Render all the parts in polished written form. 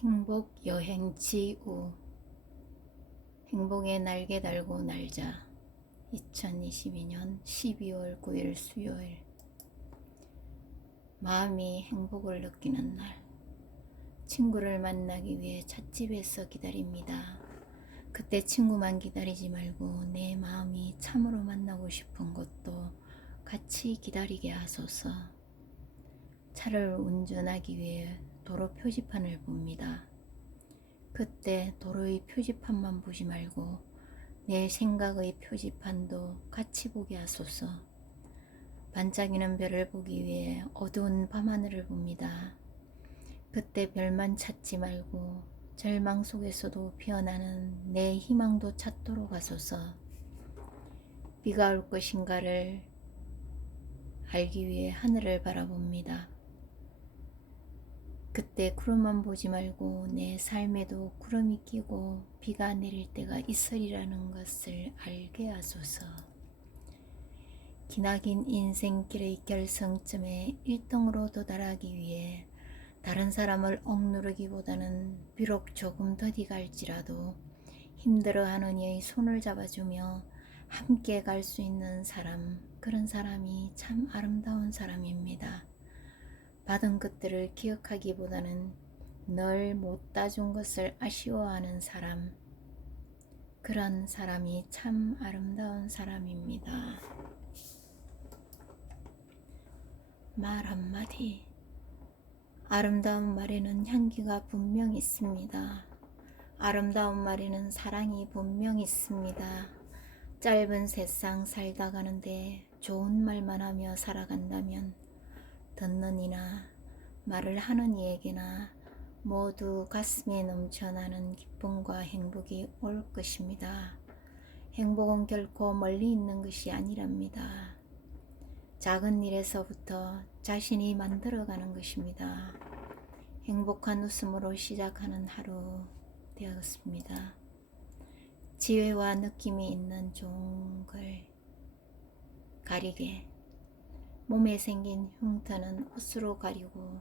행복 여행지 우 행복의 날개 달고 날자 2022년 12월 9일 수요일 마음이 행복을 느끼는 날 친구를 만나기 위해 찻집에서 기다립니다. 그때 친구만 기다리지 말고 내 마음이 참으로 만나고 싶은 곳도 같이 기다리게 하소서. 차를 운전하기 위해 도로 표지판을 봅니다. 그때 도로의 표지판만 보지 말고 내 생각의 표지판도 같이 보게 하소서. 반짝이는 별을 보기 위해 어두운 밤하늘을 봅니다. 그때 별만 찾지 말고 절망 속에서도 피어나는 내 희망도 찾도록 하소서. 비가 올 것인가를 알기 위해 하늘을 바라봅니다. 그때 구름만 보지 말고 내 삶에도 구름이 끼고 비가 내릴 때가 있으리라는 것을 알게 하소서. 기나긴 인생길의 결승점에 1등으로 도달하기 위해 다른 사람을 억누르기보다는 비록 조금 더디 갈지라도 힘들어하는 이의 손을 잡아주며 함께 갈 수 있는 사람, 그런 사람이 참 아름다운 사람입니다. 받은 것들을 기억하기보다는 늘 못 따준 것을 아쉬워하는 사람, 그런 사람이 참 아름다운 사람입니다. 말 한마디. 아름다운 말에는 향기가 분명 있습니다. 아름다운 말에는 사랑이 분명 있습니다. 짧은 세상 살다 가는데 좋은 말만 하며 살아간다면 듣는 이나 말을 하는 이에게나 모두 가슴에 넘쳐나는 기쁨과 행복이 올 것입니다. 행복은 결코 멀리 있는 것이 아니랍니다. 작은 일에서부터 자신이 만들어가는 것입니다. 행복한 웃음으로 시작하는 하루 되었습니다. 지혜와 느낌이 있는 좋은 걸 가리게 몸에 생긴 흉터는 옷으로 가리고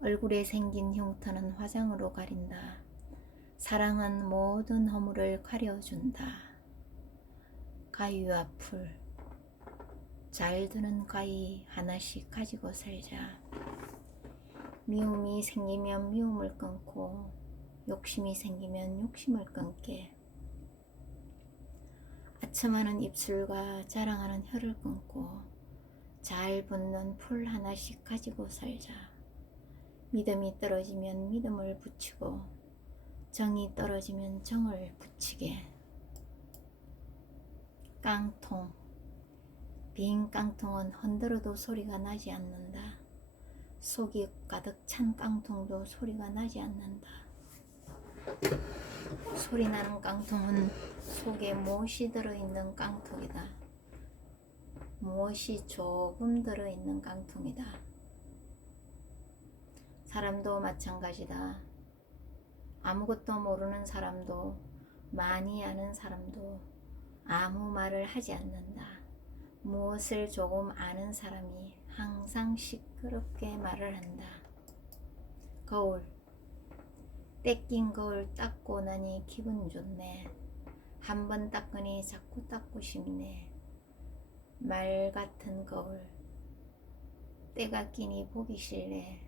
얼굴에 생긴 흉터는 화장으로 가린다. 사랑은 모든 허물을 가려준다. 가위와 풀, 잘 드는 가위 하나씩 가지고 살자. 미움이 생기면 미움을 끊고 욕심이 생기면 욕심을 끊게. 아첨하는 입술과 자랑하는 혀를 끊고 잘 붙는 풀 하나씩 가지고 살자. 믿음이 떨어지면 믿음을 붙이고 정이 떨어지면 정을 붙이게. 깡통. 빈 깡통은 흔들어도 소리가 나지 않는다. 속이 가득 찬 깡통도 소리가 나지 않는다. 소리나는 깡통은 속에 무엇이 들어있는 깡통이다. 무엇이 조금 들어있는 깡통이다. 사람도 마찬가지다. 아무것도 모르는 사람도 많이 아는 사람도 아무 말을 하지 않는다. 무엇을 조금 아는 사람이 항상 시끄럽게 말을 한다. 거울. 떼낀 거울 닦고 나니 기분 좋네. 한 번 닦으니 자꾸 닦고 싶네. 말 같은 거울. 때가 끼니 보기 싫네.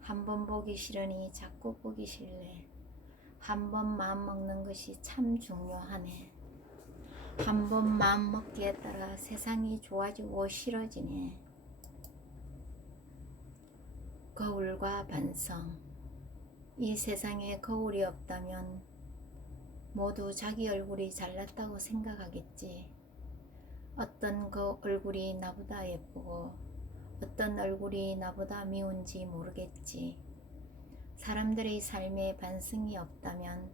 한 번 보기 싫으니 자꾸 보기 싫네. 한 번 마음 먹는 것이 참 중요하네. 한 번 마음 먹기에 따라 세상이 좋아지고 싫어지네. 거울과 반성. 이 세상에 거울이 없다면 모두 자기 얼굴이 잘났다고 생각하겠지. 어떤 그 얼굴이 나보다 예쁘고 어떤 얼굴이 나보다 미운지 모르겠지. 사람들의 삶에 반성이 없다면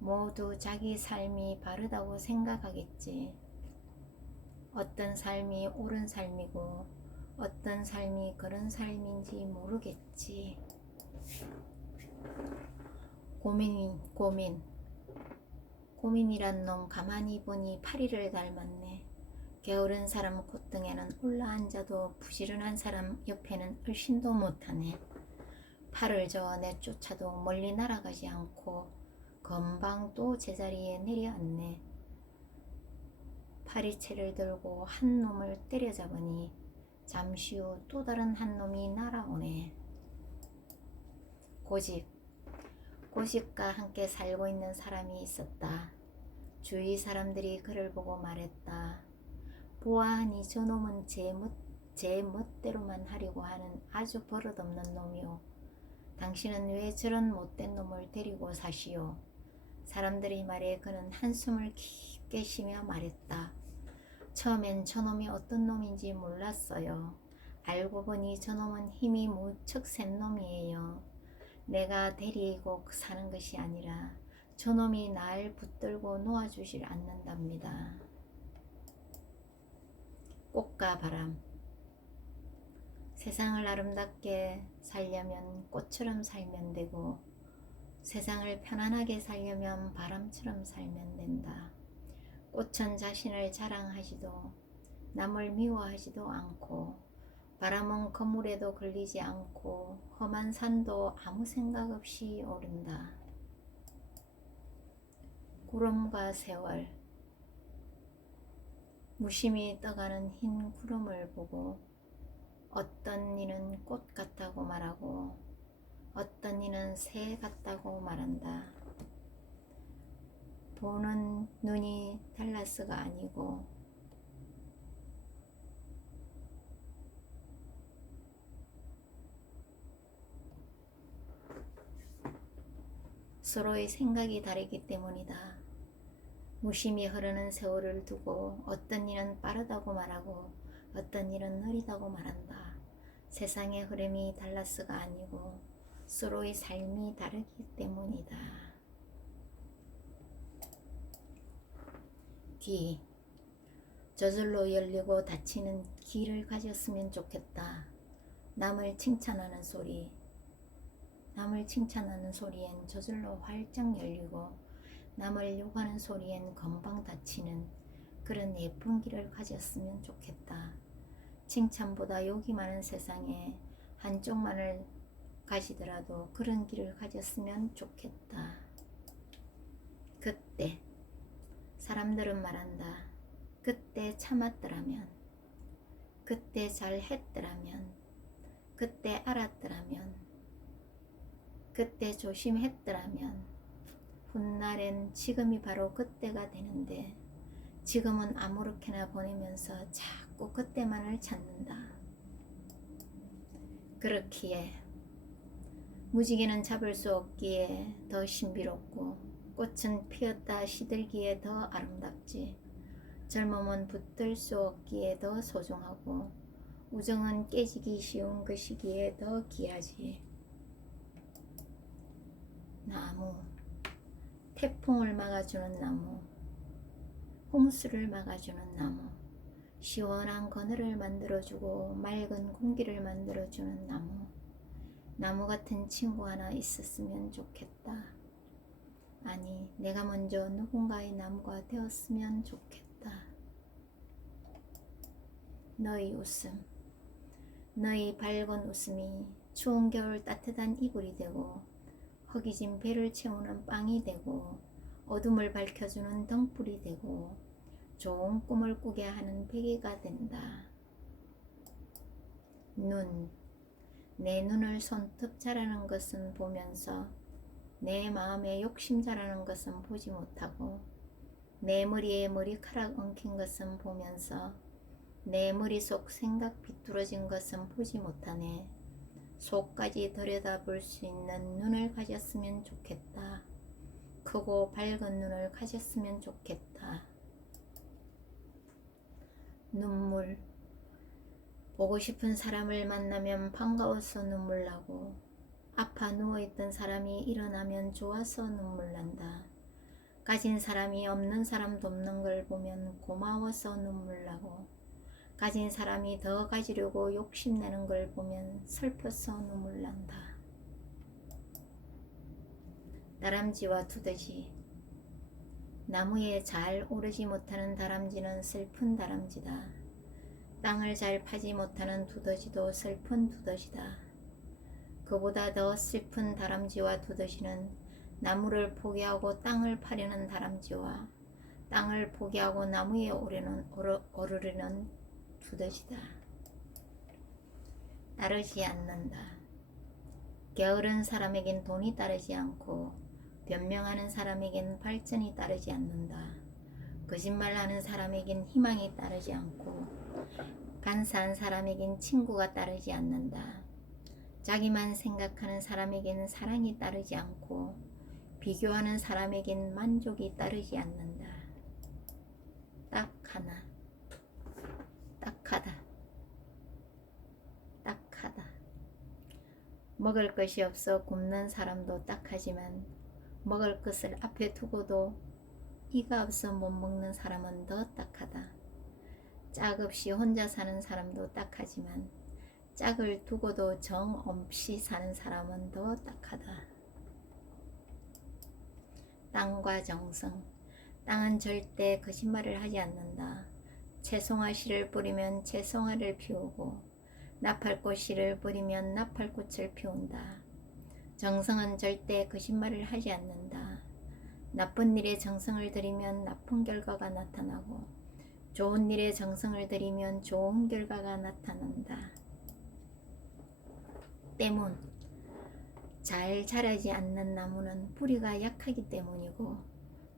모두 자기 삶이 바르다고 생각하겠지. 어떤 삶이 옳은 삶이고 어떤 삶이 그런 삶인지 모르겠지. 고민이란 놈 가만히 보니 파리를 닮았네. 게으른 사람 콧등에는 올라앉아도 부지런한 사람 옆에는 얼씬도 못하네. 팔을 저어 내쫓아도 멀리 날아가지 않고 금방 또 제자리에 내려앉네. 파리채를 들고 한 놈을 때려잡으니 잠시 후 또 다른 한 놈이 날아오네. 고집과 함께 살고 있는 사람이 있었다. 주위 사람들이 그를 보고 말했다. 보아하니 저놈은 제 멋대로만 하려고 하는 아주 버릇없는 놈이오. 당신은 왜 저런 못된 놈을 데리고 사시오? 사람들의 말에 그는 한숨을 깊게 쉬며 말했다. 처음엔 저놈이 어떤 놈인지 몰랐어요. 알고 보니 저놈은 힘이 무척 센 놈이에요. 내가 데리고 사는 것이 아니라 저놈이 날 붙들고 놓아주질 않는답니다. 꽃과 바람. 세상을 아름답게 살려면 꽃처럼 살면 되고 세상을 편안하게 살려면 바람처럼 살면 된다. 꽃은 자신을 자랑하지도 남을 미워하지도 않고 바람은 그물에도 걸리지 않고 험한 산도 아무 생각 없이 오른다. 구름과 세월. 무심히 떠가는 흰 구름을 보고 어떤 이는 꽃 같다고 말하고 어떤 이는 새 같다고 말한다. 보는 눈이 달라스가 아니고 서로의 생각이 다르기 때문이다. 무심히 흐르는 세월을 두고 어떤 이는 빠르다고 말하고 어떤 이는 느리다고 말한다. 세상의 흐름이 달라스가 아니고 서로의 삶이 다르기 때문이다. 귀. 저절로 열리고 닫히는 귀를 가졌으면 좋겠다. 남을 칭찬하는 소리엔 저절로 활짝 열리고 남을 욕하는 소리엔 금방 닫히는 그런 예쁜 귀를 가졌으면 좋겠다. 칭찬보다 욕이 많은 세상에 한쪽만을 가지더라도 그런 귀를 가졌으면 좋겠다. 그때 사람들은 말한다. 그때 참았더라면, 그때 잘했더라면, 그때 알았더라면, 그때 조심했더라면 훗날엔 지금이 바로 그때가 되는데 지금은 아무렇게나 보내면서 자꾸 그때만을 찾는다. 그렇기에 무지개는 잡을 수 없기에 더 신비롭고 꽃은 피었다 시들기에 더 아름답지. 젊음은 붙들 수 없기에 더 소중하고 우정은 깨지기 쉬운 것이기에 더 귀하지. 나무. 태풍을 막아주는 나무, 홍수를 막아주는 나무, 시원한 그늘을 만들어주고 맑은 공기를 만들어주는 나무. 나무 같은 친구 하나 있었으면 좋겠다. 아니, 내가 먼저 누군가의 나무가 되었으면 좋겠다. 너의 웃음, 너의 밝은 웃음이 추운 겨울 따뜻한 이불이 되고 허기진 배를 채우는 빵이 되고 어둠을 밝혀주는 등불이 되고 좋은 꿈을 꾸게 하는 베개가 된다. 눈. 내 눈을 손톱 자라는 것은 보면서 내 마음에 욕심 자라는 것은 보지 못하고 내 머리에 머리카락 엉킨 것은 보면서 내 머릿속 생각 비뚤어진 것은 보지 못하네. 속까지 들여다볼 수 있는 눈을 가졌으면 좋겠다. 크고 밝은 눈을 가졌으면 좋겠다. 눈물. 보고 싶은 사람을 만나면 반가워서 눈물 나고 아파 누워있던 사람이 일어나면 좋아서 눈물 난다. 가진 사람이 없는 사람 돕는 걸 보면 고마워서 눈물 나고 가진 사람이 더 가지려고 욕심내는 걸 보면 슬퍼서 눈물 난다. 다람쥐와 두더지. 나무에 잘 오르지 못하는 다람쥐는 슬픈 다람쥐다. 땅을 잘 파지 못하는 두더지도 슬픈 두더지다. 그보다 더 슬픈 다람쥐와 두더지는 나무를 포기하고 땅을 파려는 다람쥐와 땅을 포기하고 나무에 오르려는 두더지다. 따르지 않는다. 게으른 사람에겐 돈이 따르지 않고 변명하는 사람에겐 발전이 따르지 않는다. 거짓말하는 사람에겐 희망이 따르지 않고 간사한 사람에겐 친구가 따르지 않는다. 자기만 생각하는 사람에게는 사랑이 따르지 않고 비교하는 사람에겐 만족이 따르지 않는다. 딱 하나, 딱하다, 딱하다. 먹을 것이 없어 굶는 사람도 딱하지만 먹을 것을 앞에 두고도 이가 없어 못 먹는 사람은 더 딱하다. 짝 없이 혼자 사는 사람도 딱하지만 짝을 두고도 정 없이 사는 사람은 더 딱하다. 땅과 정성. 땅은 절대 거짓말을 하지 않는다. 채송화 씨를 뿌리면 채송화를 피우고 나팔꽃 씨를 뿌리면 나팔꽃을 피운다. 정성은 절대 거짓말을 하지 않는다. 나쁜 일에 정성을 들이면 나쁜 결과가 나타나고 좋은 일에 정성을 들이면 좋은 결과가 나타난다. 때문. 잘 자라지 않는 나무는 뿌리가 약하기 때문이고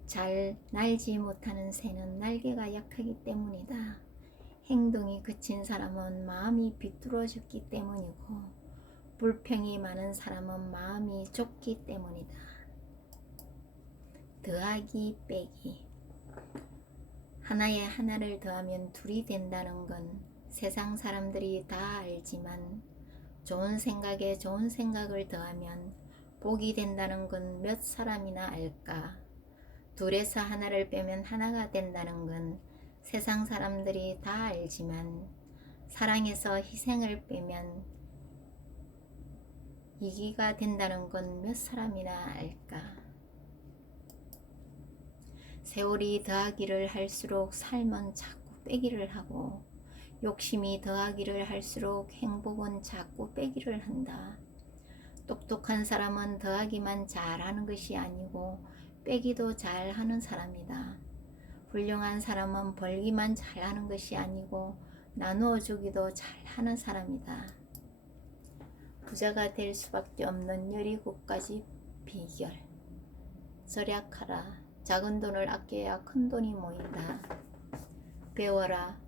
잘 날지 못하는 새는 날개가 약하기 때문이다. 행동이 그친 사람은 마음이 비뚤어졌기 때문이고 불평이 많은 사람은 마음이 좁기 때문이다. 더하기 빼기. 하나에 하나를 더하면 둘이 된다는 건 세상 사람들이 다 알지만 좋은 생각에 좋은 생각을 더하면 복이 된다는 건 몇 사람이나 알까? 둘에서 하나를 빼면 하나가 된다는 건 세상 사람들이 다 알지만 사랑에서 희생을 빼면 이기가 된다는 건 몇 사람이나 알까? 세월이 더하기를 할수록 삶은 자꾸 빼기를 하고 욕심이 더하기를 할수록 행복은 자꾸 빼기를 한다. 똑똑한 사람은 더하기만 잘하는 것이 아니고 빼기도 잘하는 사람이다. 훌륭한 사람은 벌기만 잘하는 것이 아니고 나누어 주기도 잘하는 사람이다. 부자가 될 수밖에 없는 17가지 비결. 절약하라. 작은 돈을 아껴야 큰 돈이 모인다. 배워라.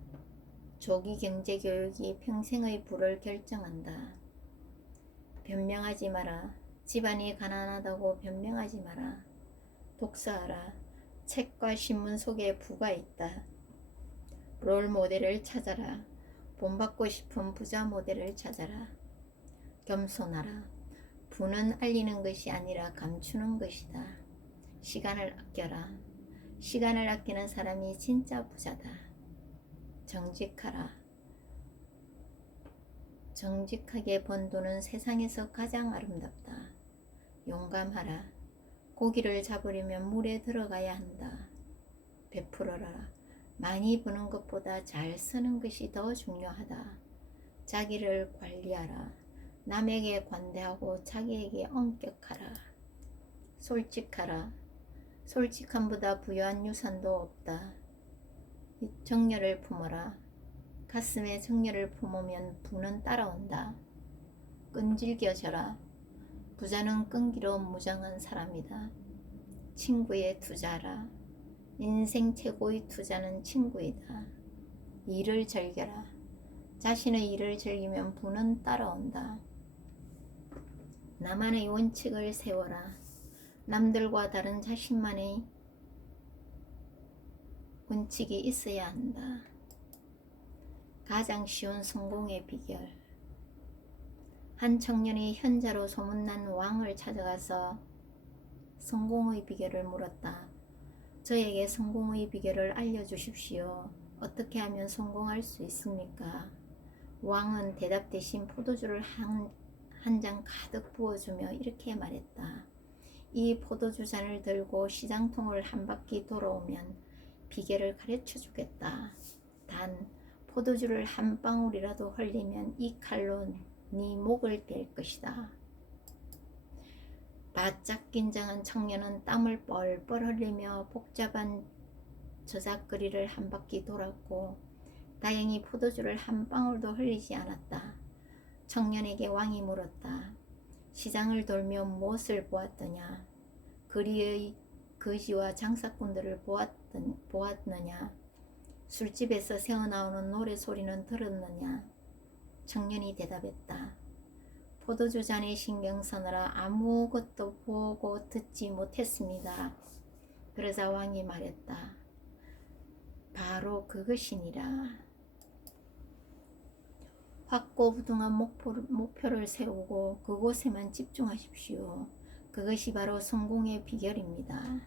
조기 경제 교육이 평생의 부를 결정한다. 변명하지 마라. 집안이 가난하다고 변명하지 마라. 독서하라. 책과 신문 속에 부가 있다. 롤 모델을 찾아라. 본받고 싶은 부자 모델을 찾아라. 겸손하라. 부는 알리는 것이 아니라 감추는 것이다. 시간을 아껴라. 시간을 아끼는 사람이 진짜 부자다. 정직하라. 정직하게 번 돈은 세상에서 가장 아름답다. 용감하라. 고기를 잡으려면 물에 들어가야 한다. 베풀어라. 많이 버는 것보다 잘 쓰는 것이 더 중요하다. 자기를 관리하라. 남에게 관대하고 자기에게 엄격하라. 솔직하라. 솔직함보다 부유한 유산도 없다. 정열을 품어라. 가슴에 정열을 품으면 부는 따라온다. 끈질겨져라. 부자는 끈기로 무장한 사람이다. 친구에 투자하라. 인생 최고의 투자는 친구이다. 일을 즐겨라. 자신의 일을 즐기면 부는 따라온다. 나만의 원칙을 세워라. 남들과 다른 자신만의 원칙이 있어야 한다. 가장 쉬운 성공의 비결. 한 청년이 현자로 소문난 왕을 찾아가서 성공의 비결을 물었다. 저에게 성공의 비결을 알려주십시오. 어떻게 하면 성공할 수 있습니까? 왕은 대답 대신 포도주를 한 잔 가득 부어주며 이렇게 말했다. 이 포도주 잔을 들고 시장통을 한 바퀴 돌아오면 비결을 가르쳐 주겠다. 단 포도주를 한 방울이라도 흘리면 이 칼로 네 목을 벨 것이다. 바짝 긴장한 청년은 땀을 뻘뻘 흘리며 복잡한 저작거리를 한 바퀴 돌았고 다행히 포도주를 한 방울도 흘리지 않았다. 청년에게 왕이 물었다. 시장을 돌며 무엇을 보았더냐? 거리의 거지와 장사꾼들을 보았느냐? 술집에서 새어나오는 노래소리는 들었느냐? 청년이 대답했다. 포도주 잔에 신경 쓰느라 아무것도 보고 듣지 못했습니다. 그러자 왕이 말했다. 바로 그것이니라. 확고부동한 목표를 세우고 그곳에만 집중하십시오. 그것이 바로 성공의 비결입니다.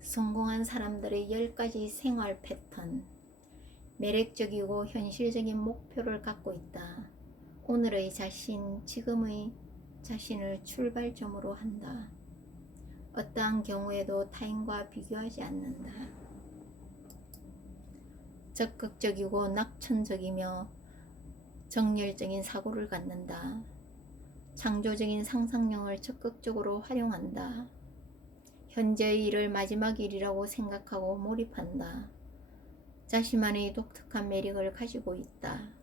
성공한 사람들의 10가지 생활 패턴. 매력적이고 현실적인 목표를 갖고 있다. 오늘의 자신, 지금의 자신을 출발점으로 한다. 어떠한 경우에도 타인과 비교하지 않는다. 적극적이고 낙천적이며 정열적인 사고를 갖는다. 창조적인 상상력을 적극적으로 활용한다. 현재의 일을 마지막 일이라고 생각하고 몰입한다. 자신만의 독특한 매력을 가지고 있다.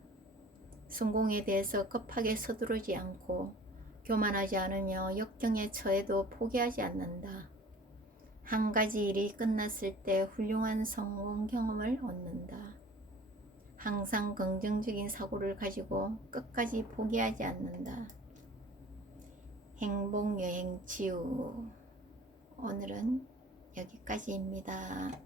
성공에 대해서 급하게 서두르지 않고 교만하지 않으며 역경에 처해도 포기하지 않는다. 한 가지 일이 끝났을 때 훌륭한 성공 경험을 얻는다. 항상 긍정적인 사고를 가지고 끝까지 포기하지 않는다. 행복여행 치유. 오늘은 여기까지입니다.